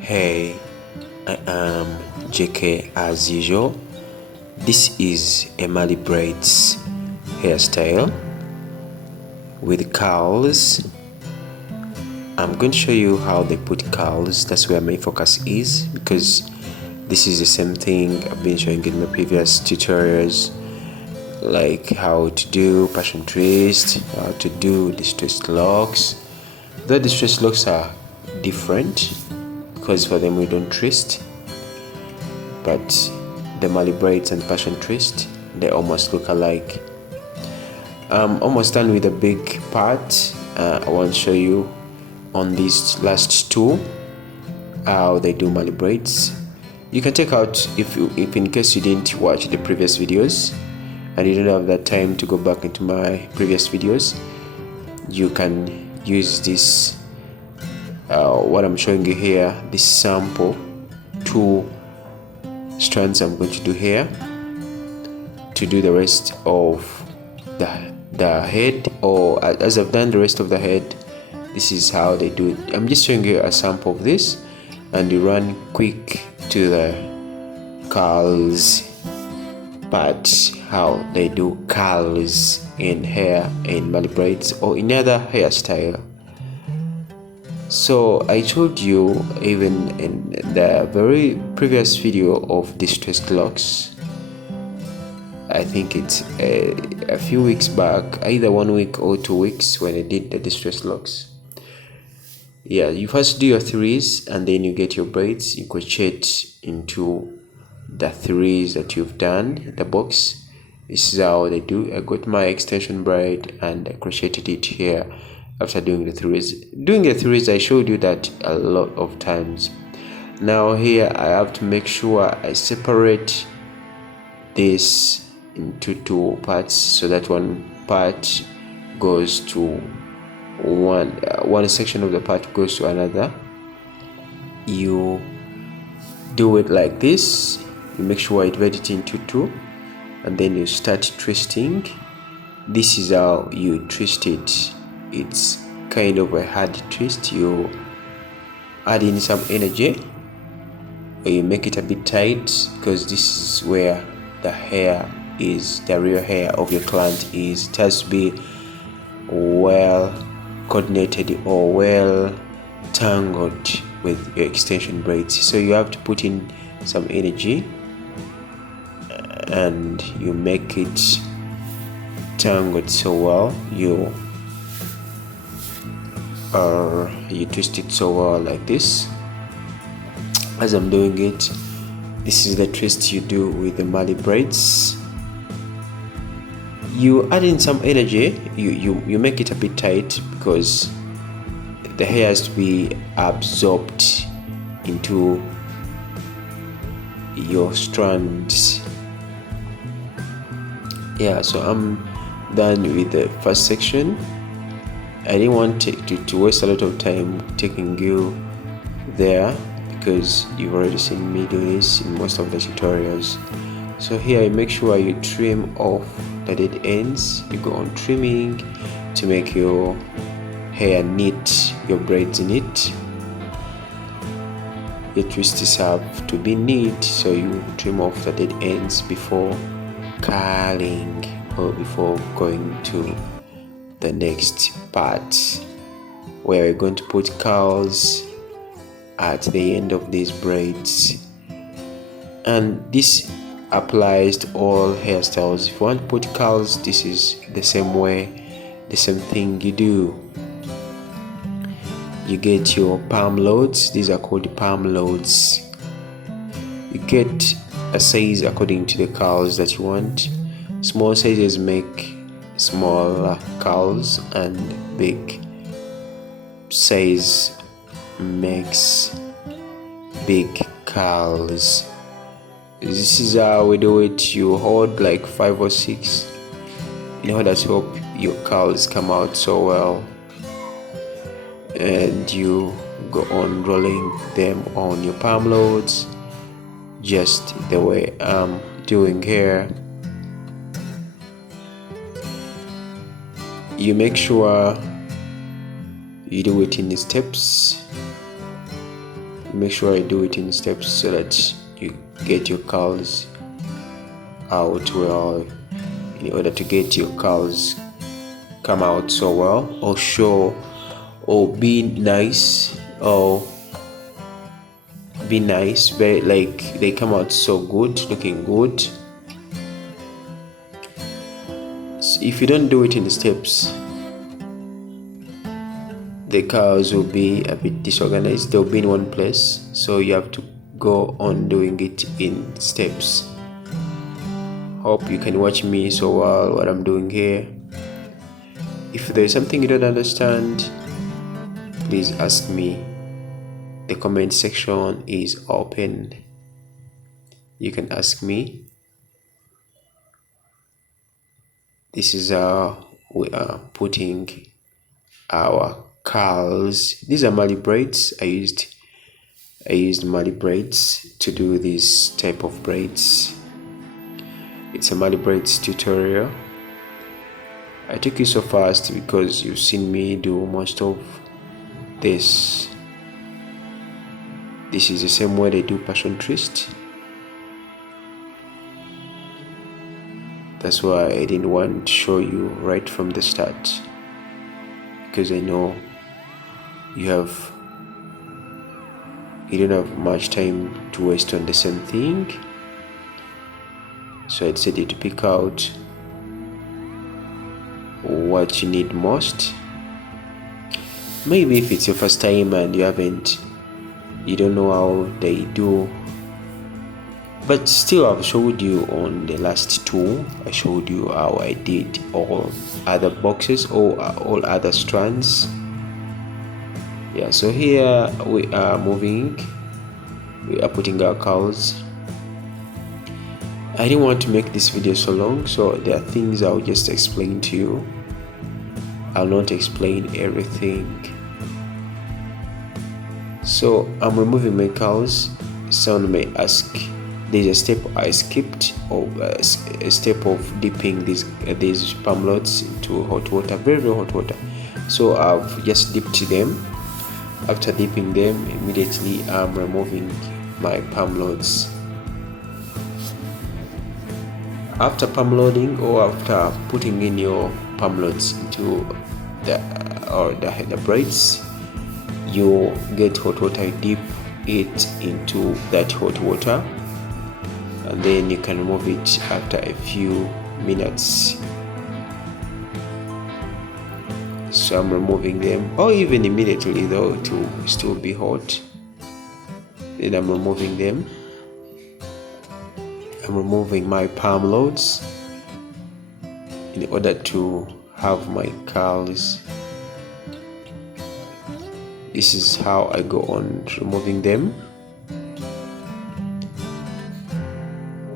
Hey, I am JK as usual. This is Emily Braids hairstyle with curls. I'm going to show you how they put curls. That's where my focus is, because this is the same thing I've been showing in my previous tutorials, like how to do passion twist, how to do distressed locks. The distressed locks are different because for them we don't twist, but the Mali braids and passion twist, they almost look alike. I'm almost done with the big part. I want to show you on these last two how they do Mali braids. You can check out if in case you didn't watch the previous videos and you don't have that time to go back into my previous videos, you can use this what I'm showing you here, this sample, two strands I'm going to do here to do the rest of the head, or as I've done the rest of the head. This is how they do it. I'm just showing you a sample of this, and you run quick to the curls part, how they do curls in hair in Mali braids or in other hairstyle. So I told you even in the very previous video of distressed locks, I think it's a few weeks back, either 1 week or 2 weeks, when I did the distressed locks. Yeah, you first do your threes and then you get your braids, you crochet into the threes that you've done, the box. This is how they do. I got my extension braid and I crocheted it here after doing the threes. Doing the threes, I showed you that a lot of times. Now here I have to make sure I separate this into two parts, so that one part goes to one section of the part goes to another. You do it like this. You make sure I divide it into two, and then you start twisting. This is how you twist it. It's kind of a hard twist. You add in some energy, or you make it a bit tight, because this is where the hair is, the real hair of your client is. It has to be well coordinated or well tangled with your extension braids. So you have to put in some energy and you make it tangled so well. You twist it so well like this. As I'm doing it, this is the twist you do with the Mali braids. You add in some energy. You make it a bit tight, because the hair has to be absorbed into your strands. Yeah, so I'm done with the first section. I didn't want to waste a lot of time taking you there, because you've already seen me do this in most of the tutorials. So here you make sure you trim off the dead ends. You go on trimming to make your hair neat, your braids neat. Your twists have to be neat, so you trim off the dead ends before curling or before going to the next part, where we're going to put curls at the end of these braids. And this applies to all hairstyles. If you want to put curls, this is the same way, the same thing you do. You get your palm loads. These are called palm loads. You get a size according to the curls that you want. Small sizes make small curls, and big size makes big curls. This is how we do it. You hold like 5 or 6 in order to help your curls come out so well, and you go on rolling them on your palm loads, just the way I'm doing here. You make sure you do it in steps. make sure I do it in steps so that you get your curls out well, in order to get your curls come out so well, or show, or be nice, or be nice, very like they come out so good, looking good. So if you don't do it in steps, the curls will be a bit disorganized, they'll be in one place, so you have to go on doing it in steps. Hope you can watch me so well what I'm doing here. If there's something you don't understand, please ask me. The comment section is open. You can ask me. This is how we are putting our curls. These are Mali braids. I used Mali braids to do this type of braids. It's a Mali braids tutorial. I took it so fast because you've seen me do most of this. This is the same way they do passion twist. That's why I didn't want to show you right from the start, because I know you don't have much time to waste on the same thing. So I decided to pick out what you need most. Maybe if it's your first time and you don't know how they do, but still I've showed you on the last two. I showed you how I did all other boxes or all other strands. Yeah, so here we are putting our curls. I didn't want to make this video so long, so there are things I'll just explain to you. I'll not explain everything. So I'm removing my curls. Someone may ask, there's a step I skipped, or a step of dipping these palm loads into hot water, very hot water. So I've just dipped them. After dipping them, immediately I'm removing my palm loads. After palm loading, or after putting in your palm loads into the braids, you get hot water, dip it into that hot water, and then you can remove it after a few minutes. So I'm removing them, or even immediately though, to still be hot. Then I'm removing them. I'm removing my palm loads in order to have my curls. This is how I go on removing them.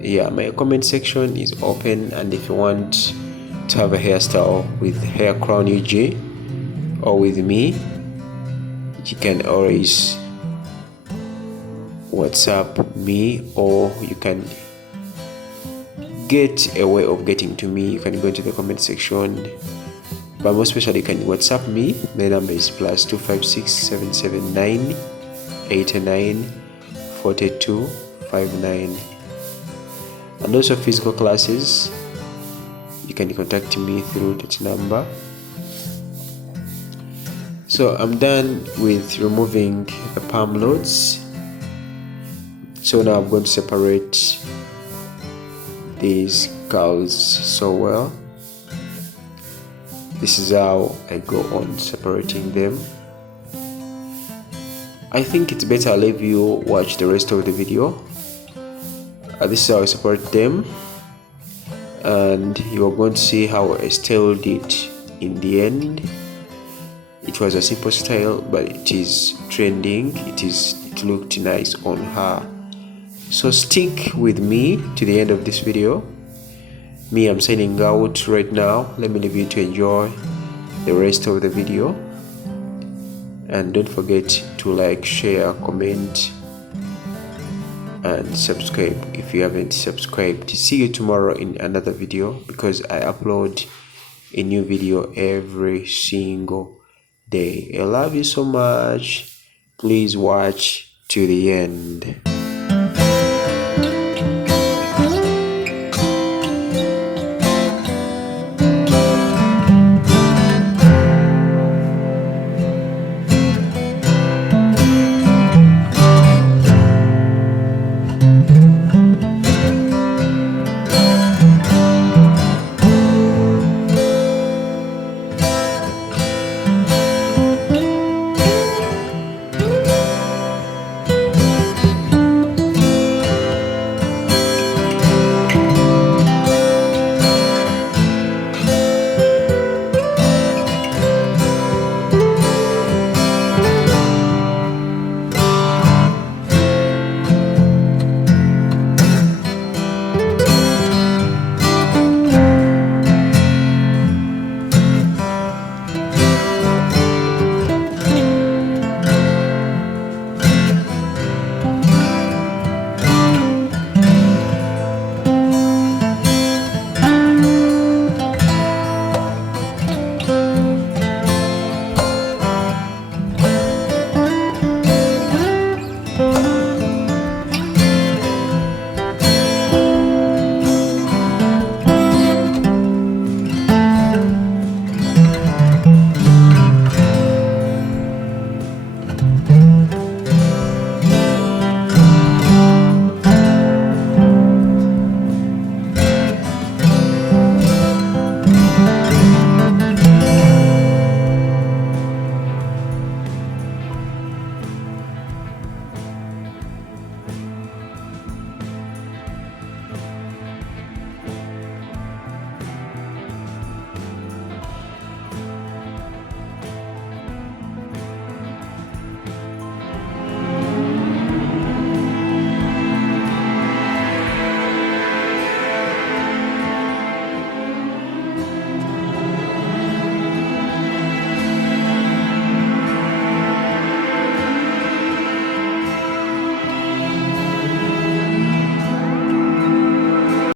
Yeah, my comment section is open, and if you want to have a hairstyle with hair crown UG or with me, you can always WhatsApp me, or you can get a way of getting to me. You can go into the comment section, but most especially you can WhatsApp me. The number is +256 779 89 42 59. And also physical classes, you can contact me through that number. So I'm done with removing the palm loads. So now I'm going to separate these curls so well. This is how I go on separating them. I think it's better I leave you watch the rest of the video. This is how I separate them, and you are going to see how I styled it in the end. It was a simple style, but it is trending. It looked nice on her. So stick with me to the end of this video. Me, I'm signing out right now. Let me leave you to enjoy the rest of the video, and don't forget to like, share, comment, and subscribe if you haven't subscribed. See you tomorrow in another video, because I upload a new video every single day. I love you so much. Please watch to the end.